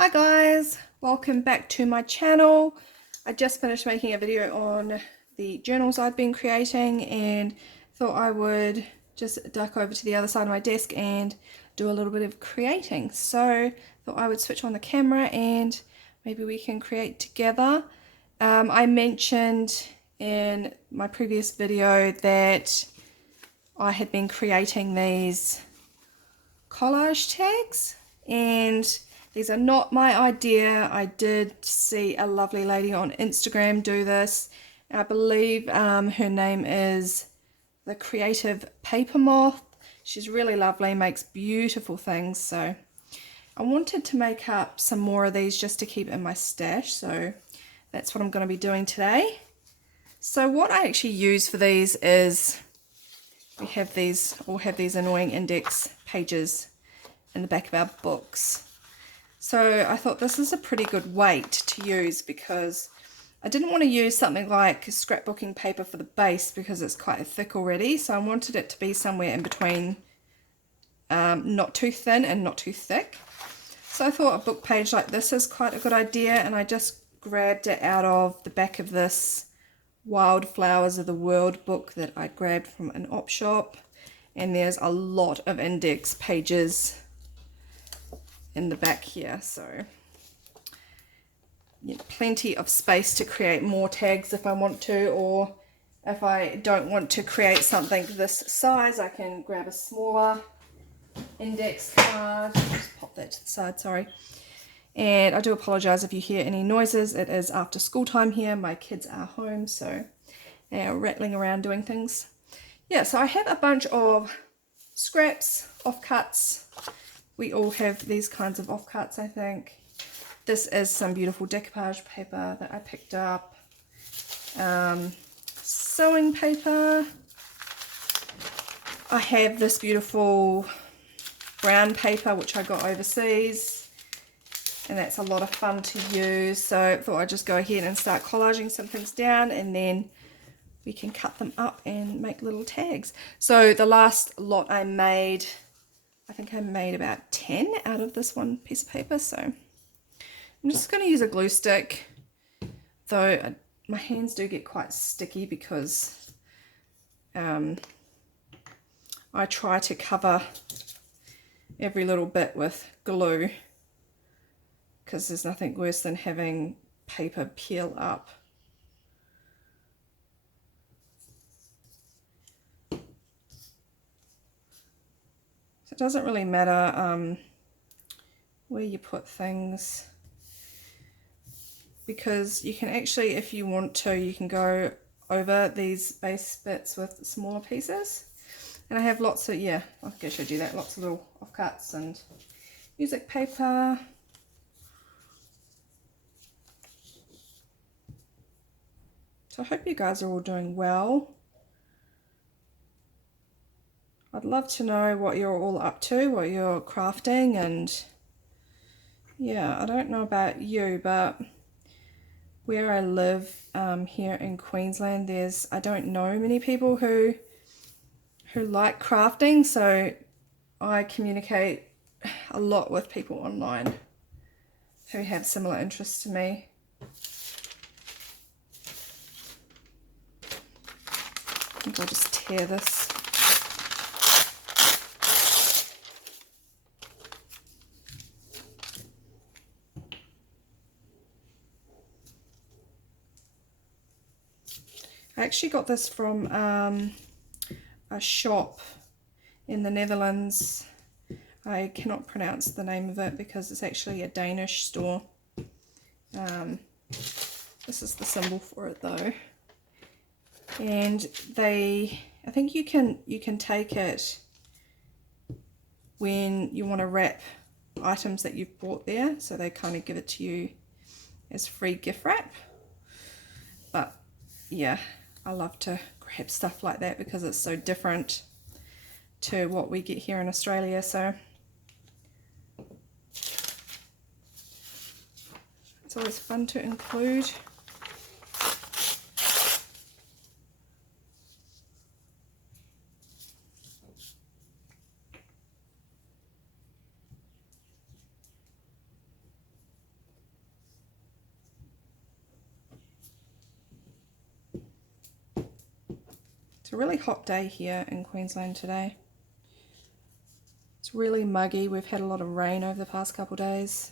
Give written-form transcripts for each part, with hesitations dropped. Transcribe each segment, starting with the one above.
Hi guys, welcome back to my channel. I just finished making a video on the journals I've been creating and thought I would just duck over to the other side of my desk and do a little bit of creating. So thought I would switch on the camera and maybe we can create together. I mentioned in my previous video that I had been creating these collage tags, and these are not my idea. I did see a lovely lady on Instagram do this. I believe her name is the Creative Paper Moth. She's really lovely, makes beautiful things. So I wanted to make up some more of these just to keep in my stash. So that's what I'm going to be doing today. So what I actually use for these is we have these annoying index pages in the back of our books. So I thought this is a pretty good weight to use because I didn't want to use something like scrapbooking paper for the base because it's quite thick already. So I wanted it to be somewhere in between, not too thin and not too thick. So I thought a book page like this is quite a good idea, and I just grabbed it out of the back of this Wildflowers of the World book that I grabbed from an op shop. And there's a lot of index pages in the back here, so plenty of space to create more tags if I want to, or if I don't want to create something this size, I can grab a smaller index card. Just pop that to the side, sorry. And I do apologize if you hear any noises. It is after school time here. My kids are home, so they are rattling around doing things. Yeah, so I have a bunch of scraps, offcuts. We all have these kinds of offcuts, I think. This is some beautiful decoupage paper that I picked up. Sewing paper. I have this beautiful brown paper which I got overseas, and that's a lot of fun to use. So I thought I'd just go ahead and start collaging some things down, and then we can cut them up and make little tags. So the last lot I made, I think I made about 10 out of this one piece of paper. So I'm just going to use a glue stick, though my hands do get quite sticky because I try to cover every little bit with glue, because there's nothing worse than having paper peel up. So it doesn't really matter where you put things, because you can actually, if you want to, you can go over these base bits with smaller pieces. And I have lots of, yeah, I think I showed you that, lots of little offcuts and music paper. So I hope you guys are all doing well. I'd love to know what you're all up to, what you're crafting, and yeah, I don't know about you, but where I live here in Queensland, I don't know many people who like crafting, so I communicate a lot with people online who have similar interests to me. I think I'll just tear this. I actually got this from a shop in the Netherlands. I cannot pronounce the name of it because it's actually a Danish store. This is the symbol for it though. And I think you can take it when you want to wrap items that you've bought there, so they kind of give it to you as free gift wrap. But yeah, I love to grab stuff like that because it's so different to what we get here in Australia. So it's always fun to include. It's a really hot day here in Queensland today. It's really muggy. We've had a lot of rain over the past couple of days,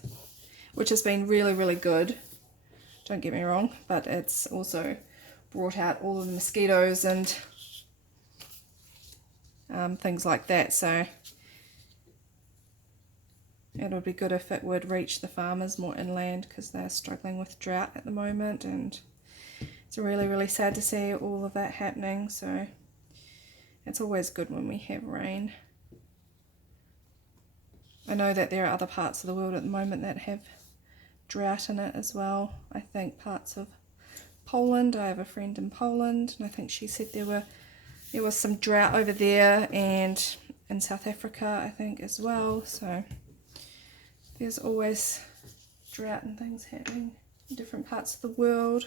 which has been really, really good. Don't get me wrong, but it's also brought out all of the mosquitoes and things like that. So it would be good if it would reach the farmers more inland, because they're struggling with drought at the moment, and it's really, really sad to see all of that happening. So it's always good when we have rain. I know that there are other parts of the world at the moment that have drought in it as well. I think parts of Poland. I have a friend in Poland, and I think she said there was some drought over there, and in South Africa I think as well. So there's always drought and things happening in different parts of the world.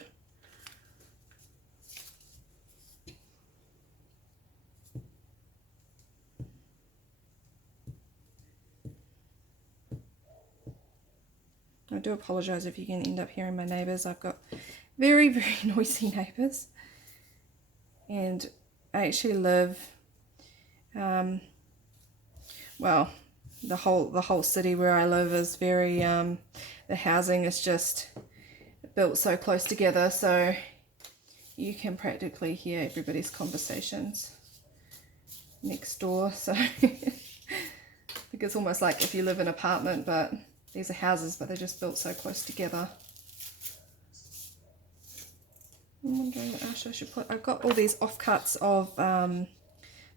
I do apologise if you can end up hearing my neighbours. I've got very, very noisy neighbours, and I actually live, well, the whole city where I live is very, the housing is just built so close together, so you can practically hear everybody's conversations next door. So I think it's almost like if you live in an apartment, but these are houses, but they're just built so close together. I'm wondering what else I should put. I've got all these offcuts of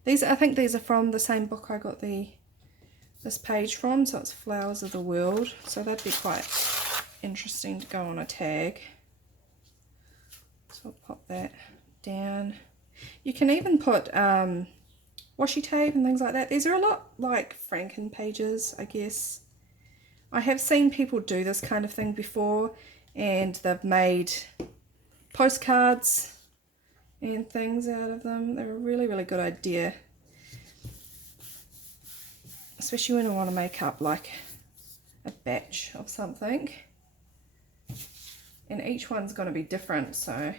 these. I think these are from the same book I got this page from. So it's Flowers of the World. So that'd be quite interesting to go on a tag. So I'll pop that down. You can even put washi tape and things like that. These are a lot like Franken pages, I guess. I have seen people do this kind of thing before, and they've made postcards and things out of them. They're a really, really good idea, especially when I want to make up like a batch of something, and each one's going to be different. So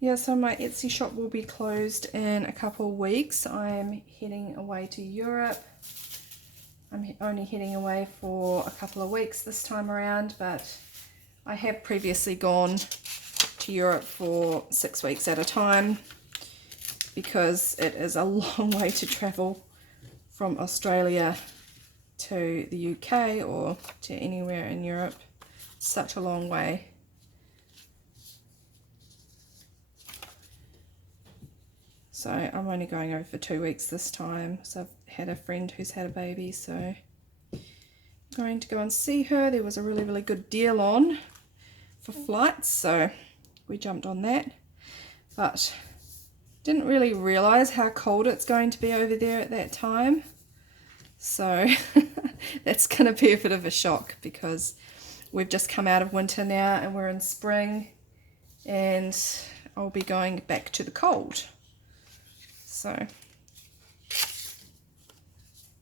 yeah, so my Etsy shop will be closed in a couple of weeks. I'm heading away to Europe. I'm only heading away for a couple of weeks this time around, but I have previously gone to Europe for 6 weeks at a time, because it is a long way to travel from Australia to the UK or to anywhere in Europe. Such a long way. So I'm only going over for 2 weeks this time. So I've had a friend who's had a baby, so I'm going to go and see her. There was a really, really good deal on for flights, so we jumped on that. But didn't really realise how cold it's going to be over there at that time. So that's going to be a bit of a shock, because we've just come out of winter now and we're in spring, and I'll be going back to the cold. So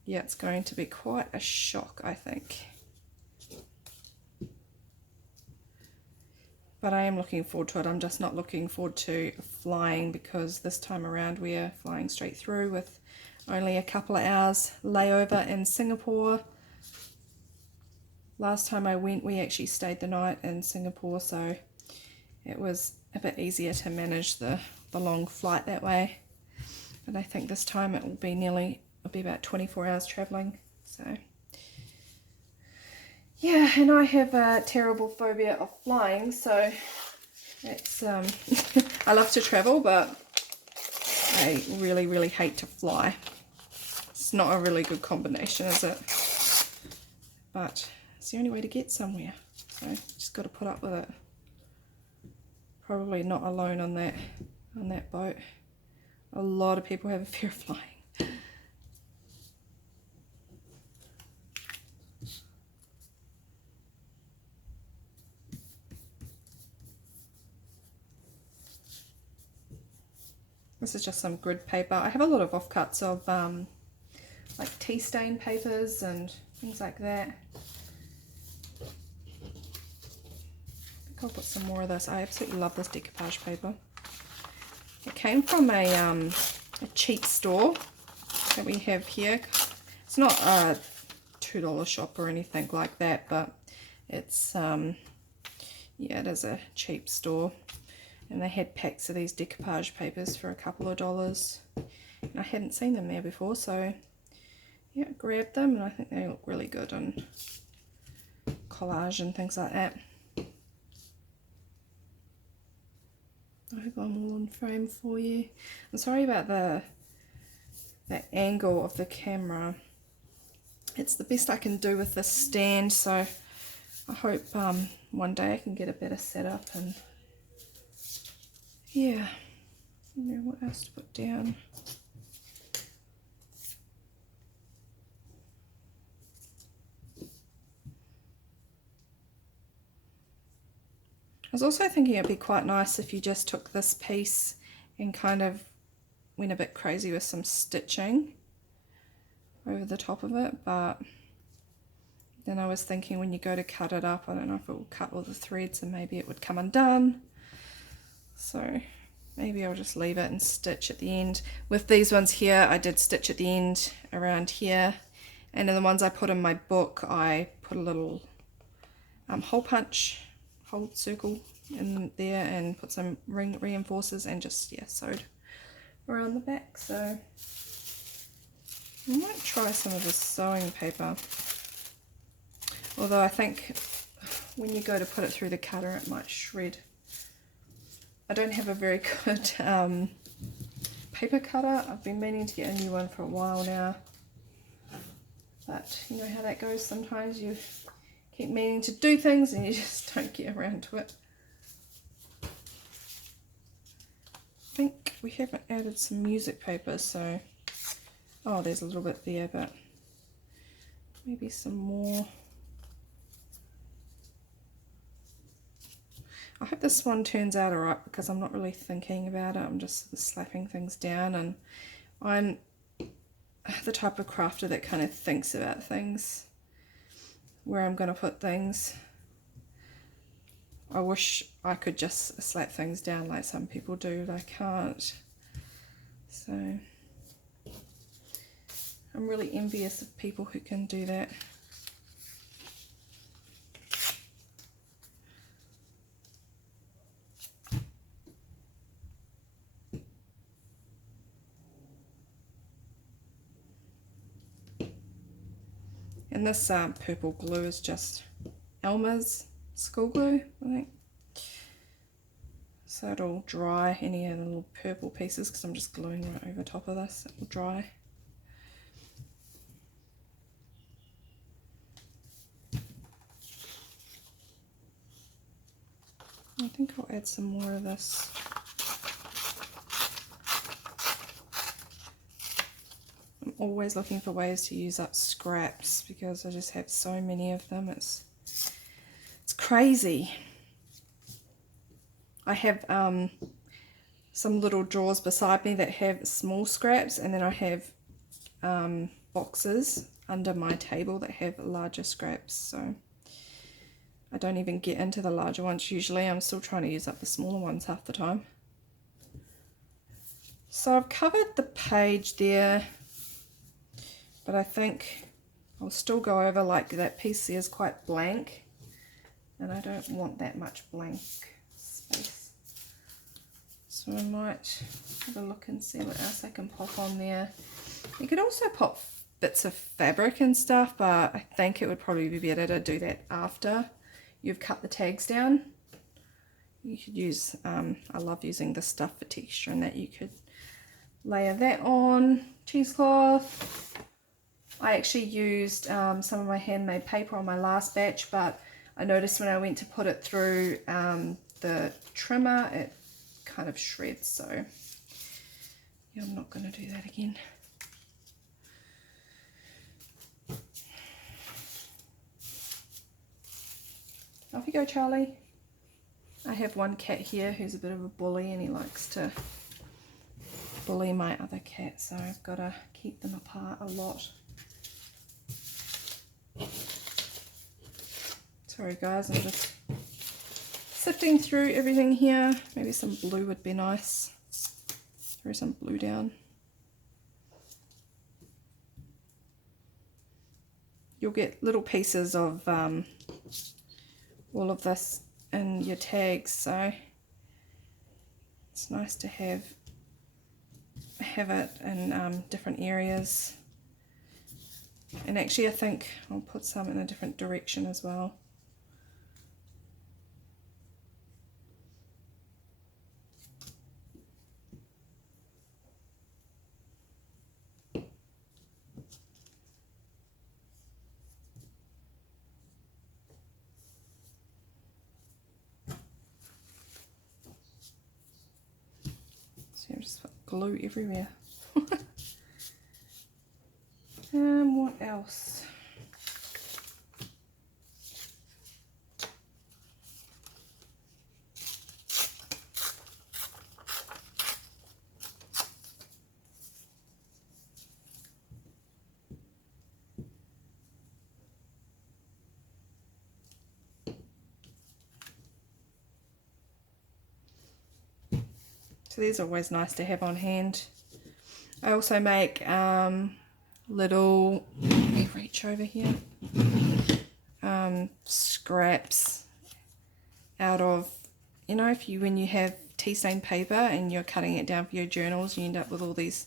yeah, it's going to be quite a shock, I think. But I am looking forward to it. I'm just not looking forward to flying, because this time around we are flying straight through with only a couple of hours layover in Singapore. Last time I went, we actually stayed the night in Singapore, so it was a bit easier to manage the long flight that way. But I think this time it'll be about 24 hours travelling. So yeah, and I have a terrible phobia of flying, so it's I love to travel, but I really, really hate to fly. It's not a really good combination, is it? But it's the only way to get somewhere, so just got to put up with it. Probably not alone on that boat. A lot of people have a fear of flying. This is just some grid paper. I have a lot of offcuts of like tea stain papers and things like that. I think I'll put some more of this. I absolutely love this decoupage paper. It came from a cheap store that we have here. It's not a $2 shop or anything like that, but it's yeah, it is a cheap store, and they had packs of these decoupage papers for a couple of dollars, and I hadn't seen them there before, so yeah, grabbed them, and I think they look really good on collage and things like that. I hope I'm all in frame for you. I'm sorry about the angle of the camera. It's the best I can do with this stand, so I hope one day I can get a better setup. And yeah, I don't know what else to put down. I was also thinking it'd be quite nice if you just took this piece and kind of went a bit crazy with some stitching over the top of it, but then I was thinking when you go to cut it up, I don't know if it will cut all the threads and maybe it would come undone. So maybe I'll just leave it and stitch at the end. With these ones here, I did stitch at the end around here, and in the ones I put in my book, I put a little hole circle in there and put some ring reinforcers and just, yeah, sewed around the back. So I might try some of this sewing paper, although I think when you go to put it through the cutter it might shred. I don't have a very good paper cutter. I've been meaning to get a new one for a while now, but you know how that goes. Sometimes you keep meaning to do things and you just don't get around to it. I think we haven't added some music paper, so oh, there's a little bit there, but maybe some more. I hope this one turns out alright, because I'm not really thinking about it. I'm just slapping things down, and I'm the type of crafter that kind of thinks about things, where I'm going to put things. I wish I could just slap things down like some people do, but I can't. So I'm really envious of people who can do that. And this purple glue is just Elmer's school glue, I think. So it'll dry any of the little purple pieces, because I'm just gluing right over top of this. It will dry. I think I'll add some more of this. I'm always looking for ways to use up scraps, because I just have so many of them. It's crazy. I have some little drawers beside me that have small scraps, and then I have boxes under my table that have larger scraps, so I don't even get into the larger ones usually. I'm still trying to use up the smaller ones half the time. So I've covered the page there, but I think I'll still go over, like, that piece there is quite blank, and I don't want that much blank space. So I might have a look and see what else I can pop on there. You could also pop bits of fabric and stuff, but I think it would probably be better to do that after you've cut the tags down. You could use, I love using this stuff for texture, and that you could layer that on cheesecloth. I actually used some of my handmade paper on my last batch, but I noticed when I went to put it through the trimmer, it kind of shreds, so yeah, I'm not going to do that again. Off you go, Charlie. I have one cat here who's a bit of a bully, and he likes to bully my other cat, so I've got to keep them apart a lot. Sorry guys, I'm just sifting through everything here. Maybe some blue would be nice. Throw some blue down. You'll get little pieces of all of this in your tags, so it's nice to have it in different areas. And actually I think I'll put some in a different direction as well. See, I've just put glue everywhere. What else? So these are always nice to have on hand. I also make little, let me reach over here, scraps out of, you know, when you have tea stain paper and you're cutting it down for your journals, you end up with all these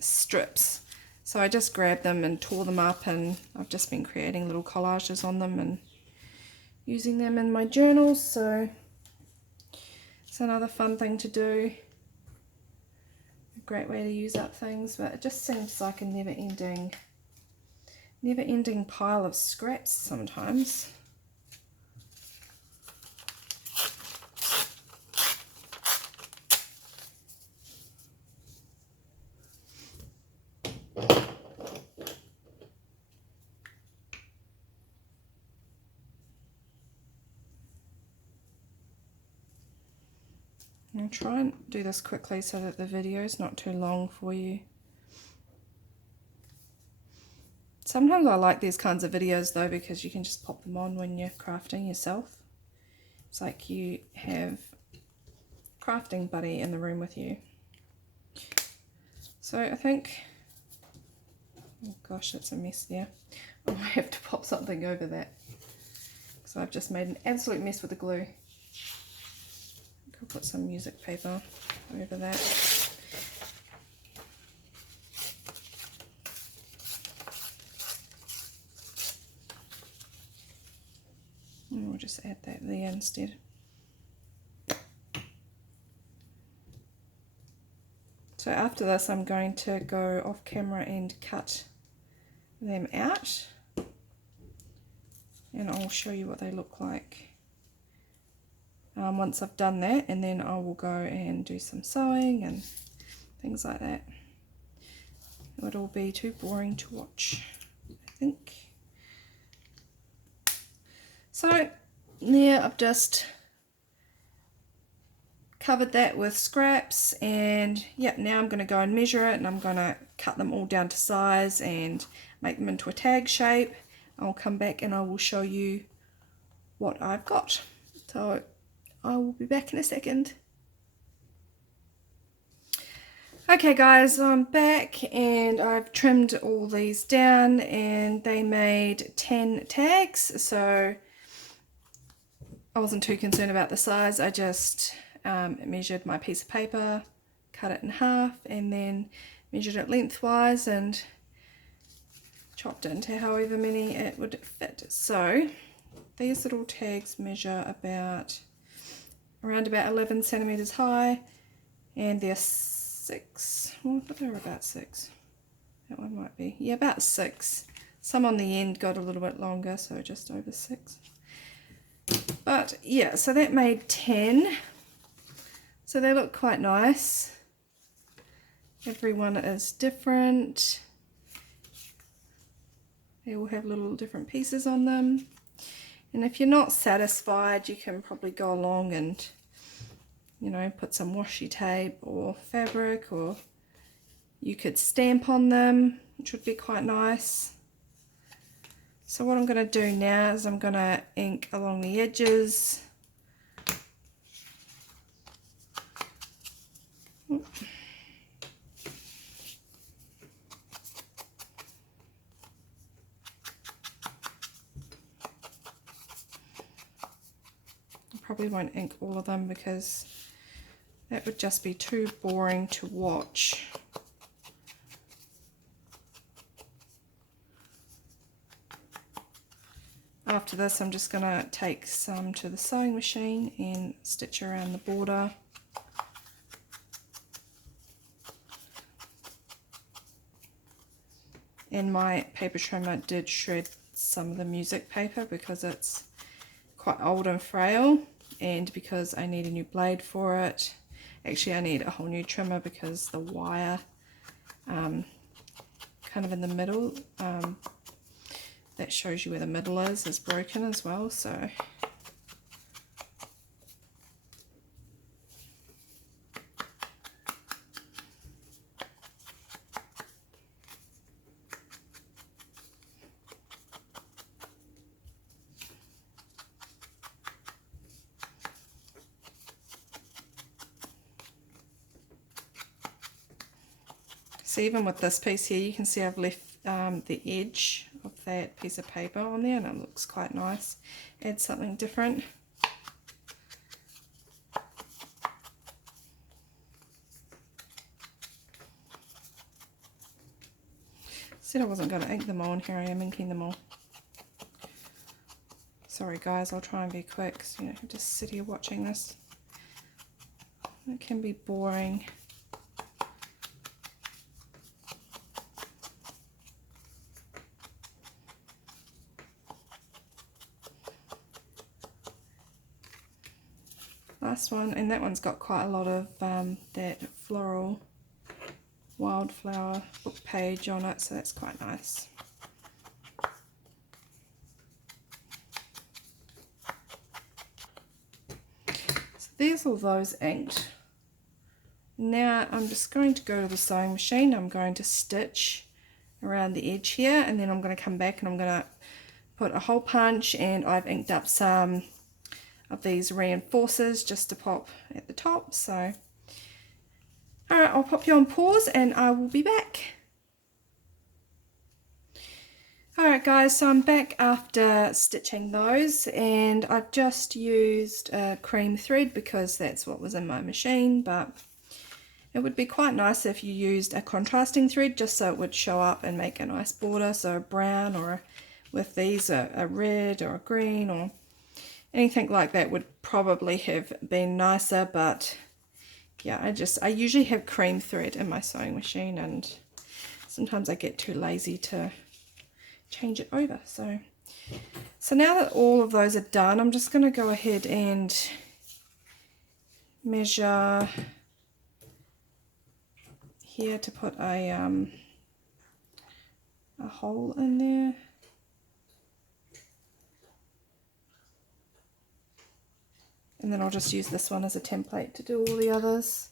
strips. So I just grabbed them and tore them up, and I've just been creating little collages on them and using them in my journals. So it's another fun thing to do. Great way to use up things, but it just seems like a never-ending pile of scraps sometimes. I'll try and do this quickly so that the video is not too long for you. Sometimes I like these kinds of videos though, because you can just pop them on when you're crafting yourself. It's like you have a crafting buddy in the room with you. So I think, oh gosh, that's a mess there. I might have to pop something over that, because I've just made an absolute mess with the glue. I'll put some music paper over that. And we'll just add that there instead. So after this I'm going to go off camera and cut them out, and I'll show you what they look like once I've done that, and then I will go and do some sewing and things like that. It would all be too boring to watch, I think. So yeah, I've just covered that with scraps, and yeah, now I'm going to go and measure it, and I'm going to cut them all down to size and make them into a tag shape. I'll come back and I will show you what I've got. So I will be back in a second. Okay guys, I'm back and I've trimmed all these down, and they made 10 tags, so I wasn't too concerned about the size. I just measured my piece of paper, cut it in half, and then measured it lengthwise and chopped it into however many it would fit. So these little tags measure around about 11 centimeters high, and they're 6, well, I they're about 6. That one might be, yeah, about 6. Some on the end got a little bit longer, so just over 6. But yeah, so that made 10. So they look quite nice. Everyone is different. They all have little different pieces on them. And if you're not satisfied, you can probably go along and, you know, put some washi tape or fabric or you could stamp on them, which would be quite nice. So what I'm going to do now is I'm going to ink along the edges. Probably won't ink all of them because that would just be too boring to watch. After this, I'm just going to take some to the sewing machine and stitch around the border. And my paper trimmer did shred some of the music paper because it's quite old and frail, and because I need a new blade for it. Actually, I need a whole new trimmer because the wire kind of in the middle, that shows you where the middle is broken as well. So even with this piece here, you can see I've left the edge of that piece of paper on there, and it looks quite nice. Add something different. Said I wasn't going to ink them all, and here I am inking them all. Sorry guys, I'll try and be quick so you don't have to sit here watching this. It can be boring. Last one, and that one's got quite a lot of that floral wildflower book page on it, so that's quite nice. So there's all those inked. Now I'm just going to go to the sewing machine. I'm going to stitch around the edge here, and then I'm going to come back and I'm going to put a hole punch, and I've inked up some of these reinforcers just to pop at the top. So alright, I'll pop you on pause and I will be back. Alright guys, so I'm back after stitching those, and I've just used a cream thread because that's what was in my machine, but it would be quite nice if you used a contrasting thread just so it would show up and make a nice border. So a brown, or with these a red or a green or anything like that would probably have been nicer, but yeah, I usually have cream thread in my sewing machine, and sometimes I get too lazy to change it over. So now that all of those are done, I'm just going to go ahead and measure here to put a hole in there. And then I'll just use this one as a template to do all the others.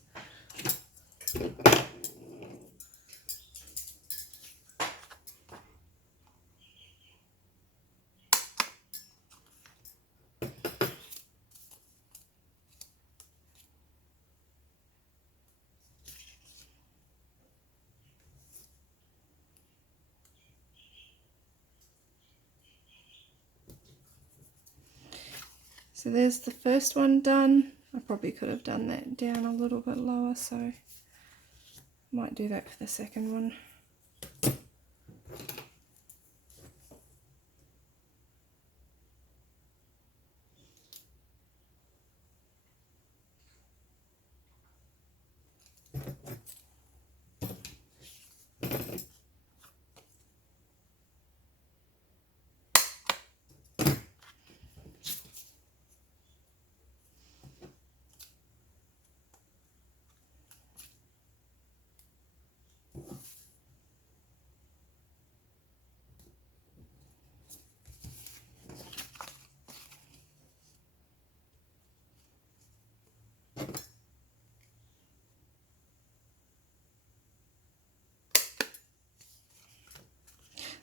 So there's the first one done. I probably could have done that down a little bit lower, so I might do that for the second one.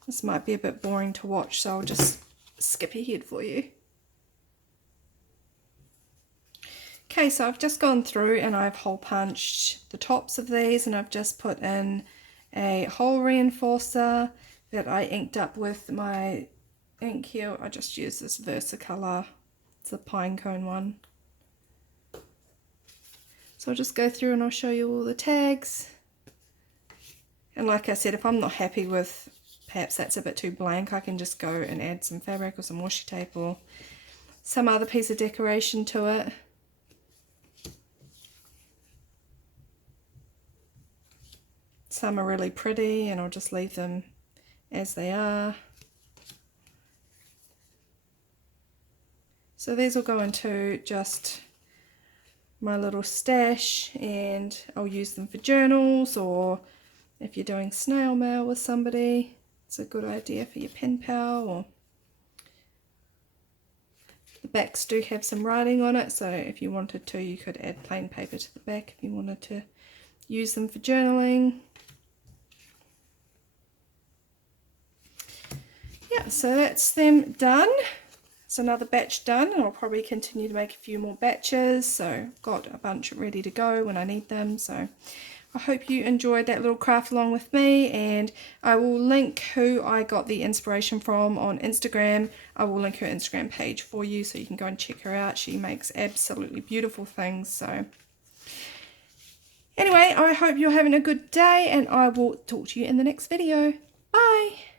This might be a bit boring to watch, so I'll just skip ahead for you. Okay, so I've just gone through and I've hole punched the tops of these, and I've just put in a hole reinforcer that I inked up with my ink here. I just used this Versacolor, it's a pine cone one. So I'll just go through and I'll show you all the tags. And like I said, if I'm not happy with, perhaps that's a bit too blank, I can just go and add some fabric or some washi tape or some other piece of decoration to it. Some are really pretty and I'll just leave them as they are. So these will go into just my little stash, and I'll use them for journals, or if you're doing snail mail with somebody, it's a good idea for your pen pal. Or the backs do have some writing on it, so if you wanted to, you could add plain paper to the back if you wanted to use them for journaling. Yeah, so that's them done. It's another batch done, and I'll probably continue to make a few more batches, so got a bunch ready to go when I need them. So I hope you enjoyed that little craft along with me, and I will link who I got the inspiration from on Instagram. I will link her Instagram page for you so you can go and check her out. She makes absolutely beautiful things. So anyway, I hope you're having a good day, and I will talk to you in the next video. Bye!